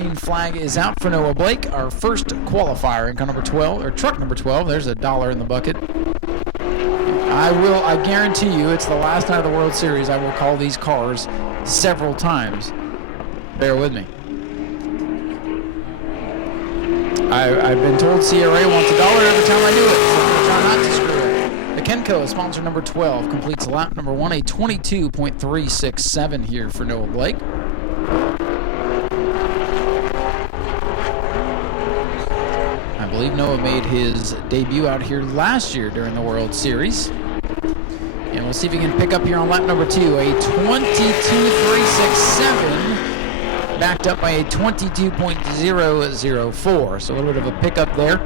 green flag is out for Noah Blake, our first qualifier in car number 12, or truck number 12. There's $1 in the bucket. I guarantee you, it's the last night of the World Series. I will call these cars several times. Bear with me. I've been told CRA wants $1 every time I do it, so I'm going to try not to screw it. The Kenco, sponsor number 12, completes lap number 1, a 22.367 here for Noah Blake. I believe Noah made his debut out here last year during the World Series. And we'll see if he can pick up here on lap number 2, a 22.367, backed up by a 22.004. So a little bit of a pickup there.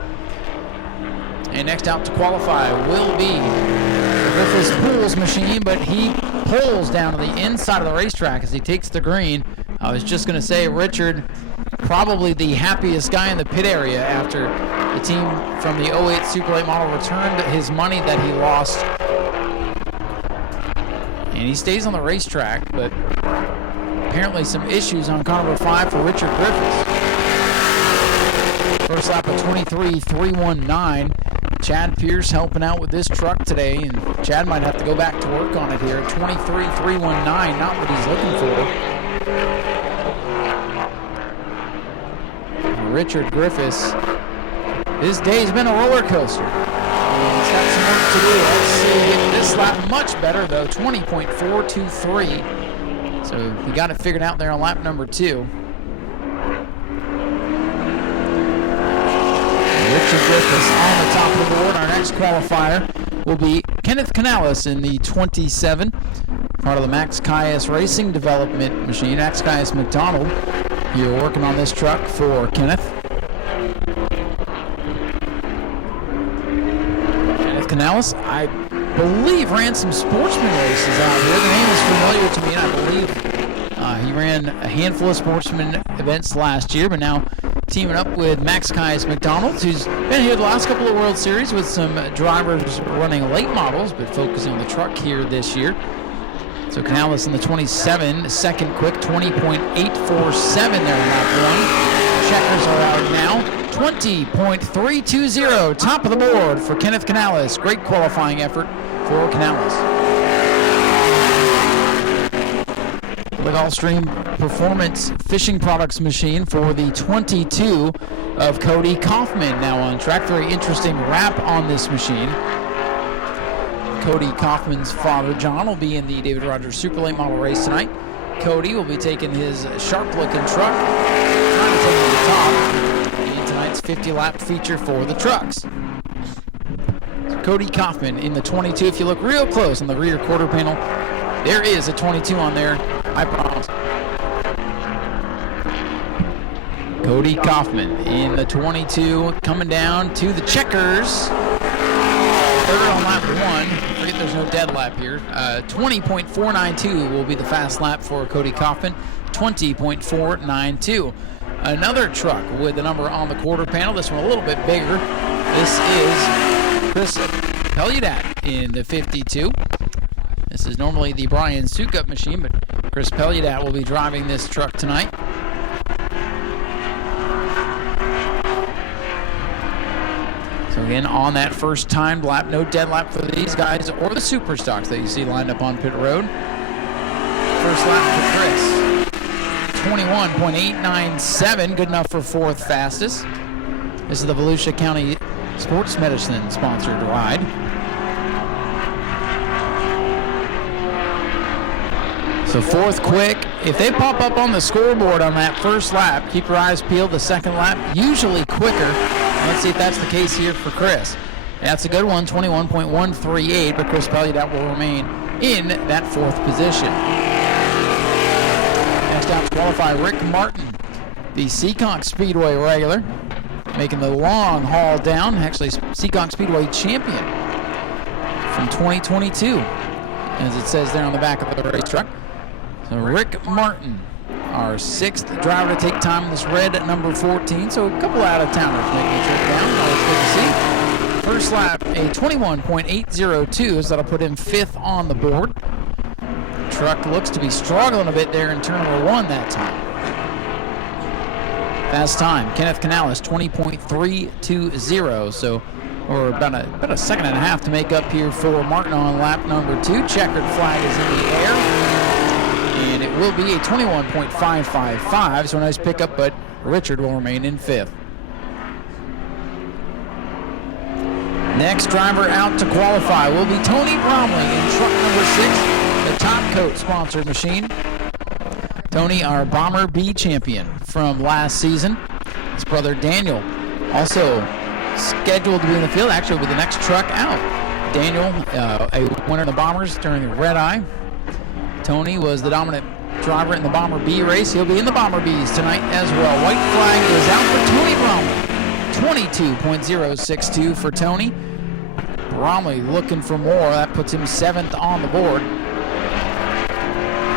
And next out to qualify will be the Griffiths Pools machine, but he pulls down to the inside of the racetrack as he takes the green. I was just going to say, Richard, probably the happiest guy in the pit area after the team from the 08 Super Late model returned his money that he lost. And he stays on the racetrack, but apparently some issues on car number 5 for Richard Griffiths. First lap of 23.319. Chad Pierce helping out with this truck today, and Chad might have to go back to work on it here at 23.319, not what he's looking for. Richard Griffiths, his day's been a roller coaster. He's got some work to do. Let's see, this lap much better though, 20.423. So he got it figured out there on lap number 2. Richard Griffiths on the top of the board. Our next qualifier will be Kenneth Canales in the 27, part of the Max Caius Racing Development Machine. Max Caius McDonald here working on this truck for Kenneth. Kenneth Canales, I believe, ran some sportsman races out here. The name is familiar to me, and I believe he ran a handful of sportsman events last year, but now teaming up with Max Caius McDonald, who's been here the last couple of World Series with some drivers running late models, but focusing on the truck here this year. So Canales in the 27, second quick, 20.847 there in lap 1. Checkers are out now, 20.320, top of the board for Kenneth Canales. Great qualifying effort for Canales. With Allstream Performance Fishing Products machine for the 22 of Cody Kaufman now on track. Very interesting wrap on this machine. Cody Kaufman's father, John, will be in the David Rogers Super Late model race tonight. Cody will be taking his sharp-looking truck, trying to take it to the top in tonight's 50-lap feature for the trucks. So Cody Kaufman in the 22. If you look real close on the rear quarter panel, there is a 22 on there, I promise. Cody Kaufman in the 22, coming down to the checkers. Third on lap 1. I forget there's no dead lap here. 20.492 will be the fast lap for Cody Kaufman. 20.492. Another truck with the number on the quarter panel. This one a little bit bigger. This is Chris Pelliadat in the 52. This is normally the Brian Sukup machine, but Chris Pelliadat will be driving this truck tonight. So again, on that first timed lap, no dead lap for these guys or the super stocks that you see lined up on pit road. First lap for Chris, 21.897, good enough for fourth fastest. This is the Volusia County Sports Medicine sponsored ride. So fourth quick. If they pop up on the scoreboard on that first lap, keep your eyes peeled. The second lap, usually quicker. Let's see if that's the case here for Chris. That's a good one, 21.138, but Chris Pelliadat will remain in that fourth position. Next out to qualify, Rick Martin, the Seekonk Speedway regular, making the long haul down, actually Seekonk Speedway champion from 2022, as it says there on the back of the race truck. So Rick Martin, our sixth driver to take time on this red at number 14. So a couple out-of-towners making a trip down. Always good to see. First lap, a 21.802, so that'll put him fifth on the board. The truck looks to be struggling a bit there in turn number 1 that time. Fast time, Kenneth Canales, 20.320, so or about a second and a half to make up here for Martin on lap number 2. Checkered flag is in the air, and it will be a 21.555, so a nice pickup, but Richard will remain in 5th. Next driver out to qualify will be Tony Bromley in truck number 6, the Top Coat sponsored machine. Tony, our Bomber B champion from last season. His brother Daniel also scheduled to be in the field, actually with the next truck out. Daniel, a winner in the Bombers during the Red Eye. Tony was the dominant driver in the Bomber B race. He'll be in the Bomber Bs tonight as well. White flag is out for Tony Bromley. 22.062 for Tony. Bromley looking for more. That puts him 7th on the board.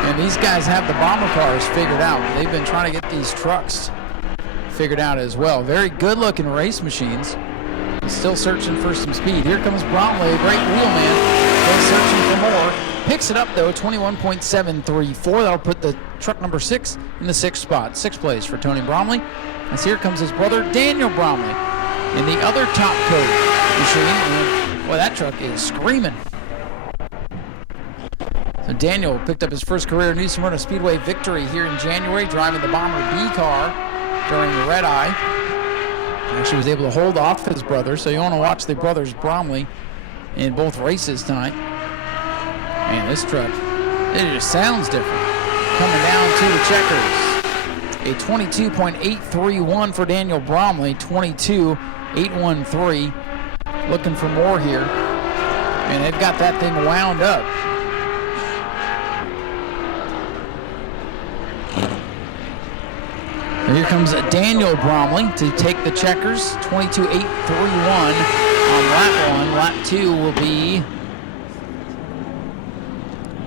And these guys have the bomber cars figured out. They've been trying to get these trucks figured out as well. Very good looking race machines. Still searching for some speed. Here comes Bromley, great wheelman. Still searching for more. Picks it up though, 21.734. That'll put the truck number 6 in the 6th spot. 6th place for Tony Bromley. As here comes his brother Daniel Bromley in the other Top Coat machine. And, boy, that truck is screaming. So Daniel picked up his first career Nau Smyrna Speedway victory here in January, driving the Bomber B car during the Red Eye. Actually was able to hold off his brother, so you want to watch the brothers Bromley in both races tonight. Man, this truck, it just sounds different. Coming down to the checkers. A 22.831 for Daniel Bromley, 22.813. Looking for more here. And they've got that thing wound up. And here comes Daniel Bromley to take the checkers, 22.831 on lap 1. Lap 2 will be,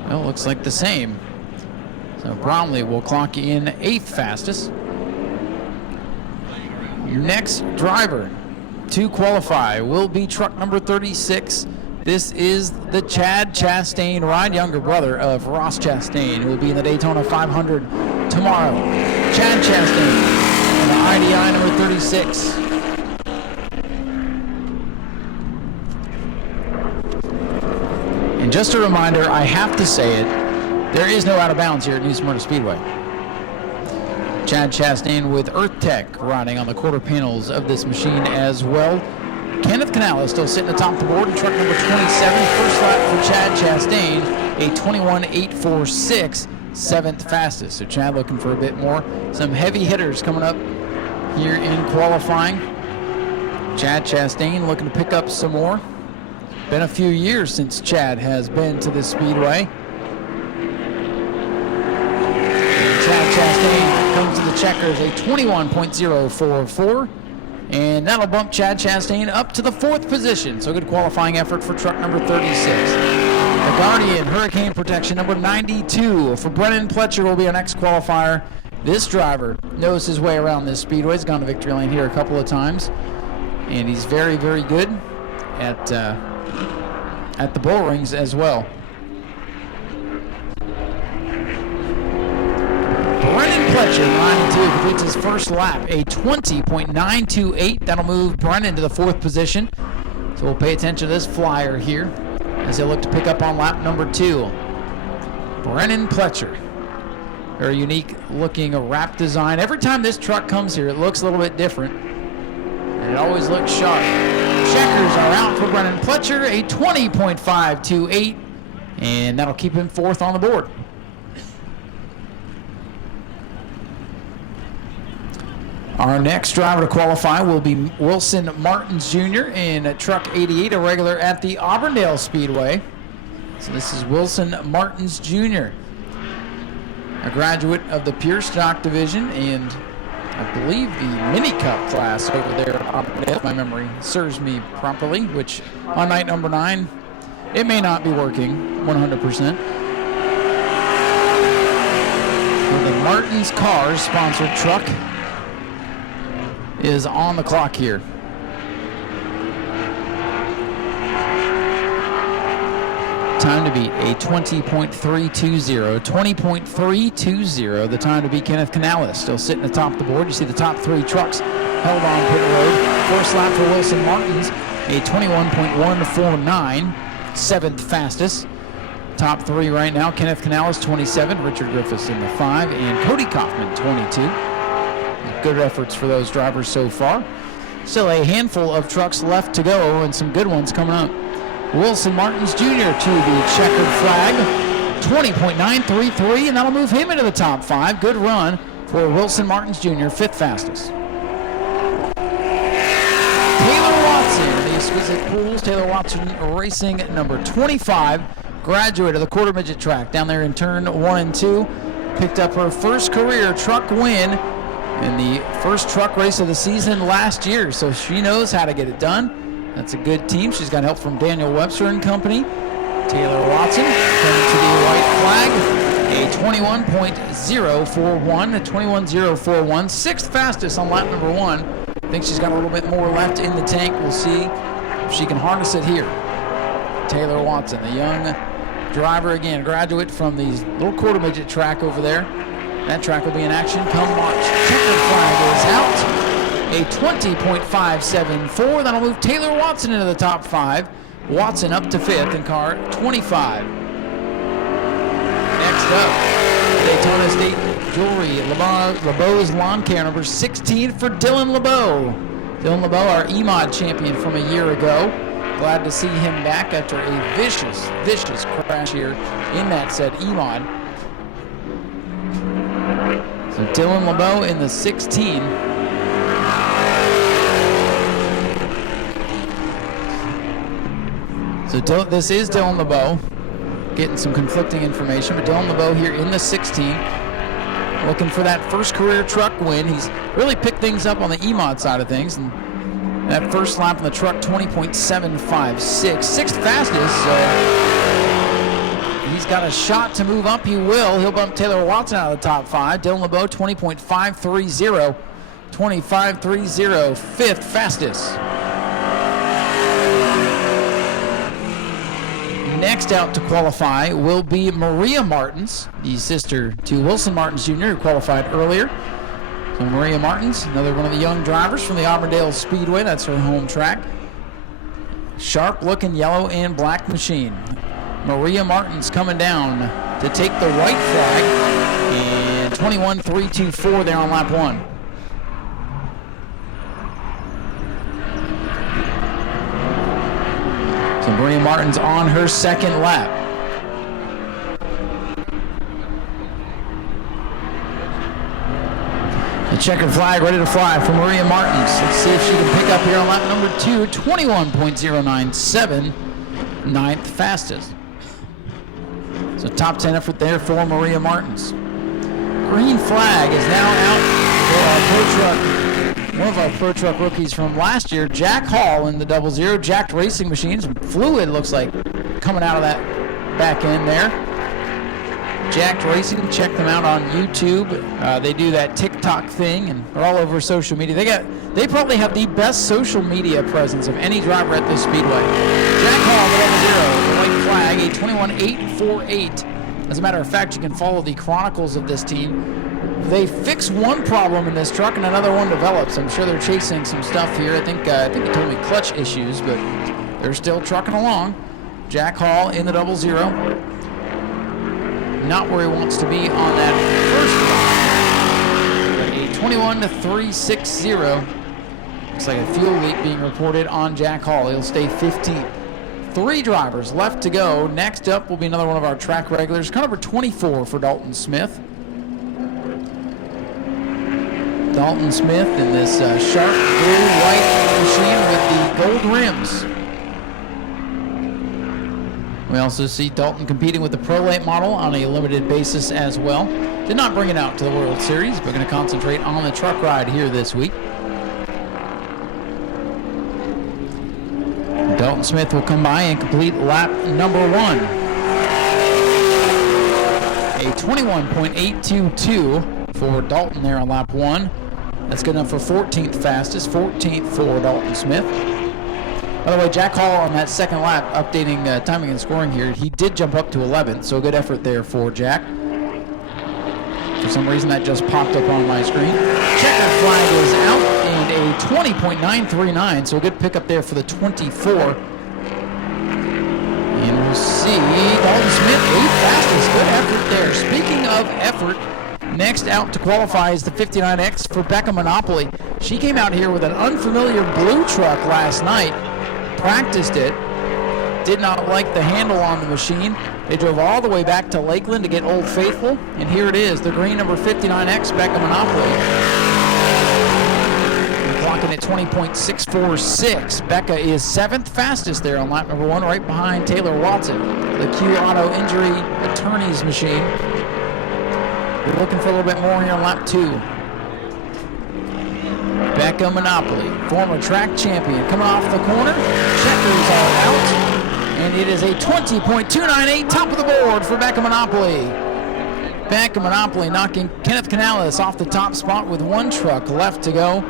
well, looks like the same. So Bromley will clock in 8th fastest. Next driver to qualify will be truck number 36. This is the Chad Chastain ride, younger brother of Ross Chastain, who will be in the Daytona 500 tomorrow. Chad Chastain on the IDI number 36. And just a reminder, I have to say it, there is no out of bounds here at Nau Smyrna Speedway. Chad Chastain with Earth Tech riding on the quarter panels of this machine as well. Kenneth Canales still sitting atop the board in truck number 27. First lap for Chad Chastain, a 21.846, 7th fastest. So Chad looking for a bit more. Some heavy hitters coming up here in qualifying. Chad Chastain looking to pick up some more. Been a few years since Chad has been to this speedway. Chad Chastain comes to the checkers, a 21.044, and that'll bump Chad Chastain up to the 4th position. So good qualifying effort for truck number 36. The Guardian Hurricane Protection number 92 for Brennan Pletcher will be our next qualifier. This driver knows his way around this speedway. He's gone to victory lane here a couple of times, and he's very, very good at the bull rings as well. Brennan Pletcher, 92, completes his first lap, a 20.928. That'll move Brennan to the 4th position. So we'll pay attention to this flyer here as they look to pick up on lap number 2. Brennan Pletcher. Very unique looking wrap design. Every time this truck comes here, it looks a little bit different. And it always looks sharp. Checkers are out for Brennan Pletcher, a 20.528. And that'll keep him 4th on the board. Our next driver to qualify will be Wilson Martins Jr. in truck 88, a regular at the Auburndale Speedway. So this is Wilson Martins Jr., a graduate of the Pure Stock Division and I believe the Mini Cup class over there at Auburndale, if my memory serves me properly, which on night number 9, it may not be working 100%. The Martins Cars sponsored truck is on the clock here. time to beat, a 20.320. 20.320, the time to beat Kenneth Canales. Still sitting atop the board. You see the top 3 trucks held on pit road. First lap for Wilson Martins, a 21.149, 7th fastest. Top 3 right now, Kenneth Canales, 27, Richard Griffiths in the 5, and Cody Kaufman, 22. Good efforts for those drivers so far. Still a handful of trucks left to go and some good ones coming up. Wilson Martins Jr. to the checkered flag, 20.933, and that'll move him into the top 5. Good run for Wilson Martins Jr., 5th fastest. Taylor Watson, the Exquisite Pools, Taylor Watson Racing, number 25, graduate of the quarter midget track down there in turn 1 and 2. Picked up her first career truck win in the first truck race of the season last year, so she knows how to get it done. That's a good team. She's got help from Daniel Webster and company. Taylor Watson coming to the white flag, a 21.041, a 21.041, 6th fastest on lap number 1. I think she's got a little bit more left in the tank. We'll see if she can harness it here. Taylor Watson, the young driver, again, graduate from the little quarter midget track over there. That track will be in action come March. Checkered flag is out. A 20.574. That'll move Taylor Watson into the top 5. Watson up to 5th in car 25. Next up, Daytona State Jewelry, LeBeau's Lawn Care, number 16 for Dylan LeBeau. Dylan LeBeau, our EMOD champion from a year ago. Glad to see him back after a vicious crash here in that said EMOD. So Dylan LeBeau in the 16. So this is Dylan LeBeau. Getting some conflicting information, but Dylan LeBeau here in the 16. Looking for that first career truck win. He's really picked things up on the EMOD side of things. And that first lap on the truck, 20.756. 6th fastest, so he's got a shot to move up. He will. He'll bump Taylor Watson out of the top 5. Dylan LeBeau, 20.530. 25.30, 5th fastest. Next out to qualify will be Maria Martins, the sister to Wilson Martins Jr., who qualified earlier. So Maria Martins, another one of the young drivers from the Auburndale Speedway. That's her home track. Sharp-looking yellow and black machine. Maria Martins coming down to take the white flag. And 21.324 there on lap 1. So Maria Martins on her second lap. The checkered flag ready to fly for Maria Martins. Let's see if she can pick up here on lap number 2, 21.097, 9th fastest. So top 10 effort there for Maria Martins. Green flag is now out for our pro truck. One of our pro truck rookies from last year, Jack Hall in the 00, jacked racing machines. Fluid looks like coming out of that back end there. Jacked Racing, check them out on YouTube. They do that TikTok thing and they're all over social media. They probably have the best social media presence of any driver at this speedway. Jack Hall, the 00, the white flag, a 21.848. As a matter of fact, you can follow the chronicles of this team. They fix one problem in this truck and another one develops. I'm sure they're chasing some stuff here. I think he told me clutch issues, but they're still trucking along. Jack Hall in the 00. Not where he wants to be on that first run. A 21.360. Looks like a fuel leak being reported on Jack Hall. He'll stay 15th. 3 drivers left to go. Next up will be another one of our track regulars, car number 24 for Dalton Smith. Dalton Smith in this sharp blue-white machine with the gold rims. We also see Dalton competing with the Pro Late model on a limited basis as well. Did not bring it out to the World Series, but going to concentrate on the truck ride here this week. Dalton Smith will come by and complete lap number 1. A 21.822 for Dalton there on lap 1. That's good enough for 14th fastest, 14th for Dalton Smith. By the way, Jack Hall on that second lap, updating timing and scoring here, he did jump up to 11th, so good effort there for Jack. For some reason, that just popped up on my screen. Checkered flag is out, and a 20.939, so a good pickup there for the 24. And we'll see Dalton Smith, 8th fastest. Good effort there. Speaking of effort, next out to qualify is the 59X for Becca Monopoly. She came out here with an unfamiliar blue truck last night, practiced it, did not like the handle on the machine. They drove all the way back to Lakeland to get Old Faithful, and here it is, the green number 59X Becca Monopoly. Clocking at 20.646. Becca is 7th fastest there on lap number 1, right behind Taylor Watson, the Q Auto Injury Attorney's machine. We're looking for a little bit more here on lap 2. Becca Monopoly, former track champion, coming off the corner. Checkers are out, and it is a 20.298, top of the board for Becca Monopoly. Becca Monopoly knocking Kenneth Canales off the top spot with one truck left to go.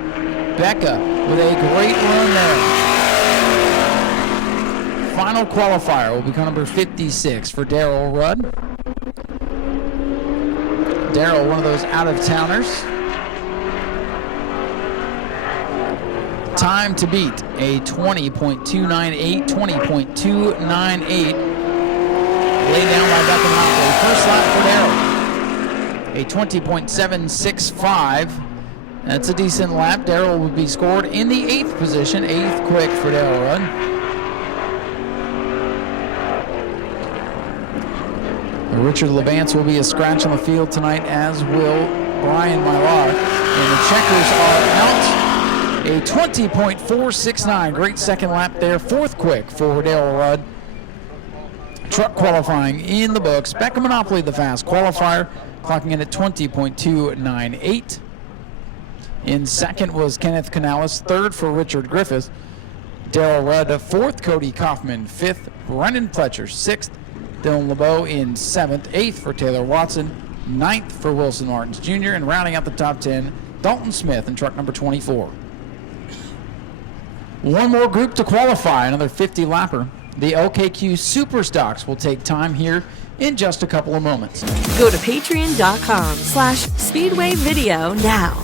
Becca with a great run there. Final qualifier will become number 56 for Darrell Rudd. Darrell, one of those out-of-towners. Time to beat a 20.298, 20.298. Laid down by Becca Monopoly. First lap for Darrell. A 20.765. That's a decent lap. Darrell would be scored in the 8th position. 8th quick for Darrell Rudd. Richard Levance will be a scratch on the field tonight, as will Brian Mylar. And the checkers are out. A 20.469. Great second lap there. 4th quick for Darrell Rudd. Truck qualifying in the books. Becca Monopoly, the fast qualifier, clocking in at 20.298. In second was Kenneth Canales. 3rd for Richard Griffith. Darrell Rudd, 4th. Cody Kaufman, 5th. Brennan Pletcher, 6th. Dylan LeBeau in 7th. 8th for Taylor Watson. 9th for Wilson Martins Jr. And rounding out the top 10, Dalton Smith in truck number 24. One more group to qualify, another 50-lapper. The OKQ Super Stocks will take time here in just a couple of moments. Go to patreon.com/Speedway Video now.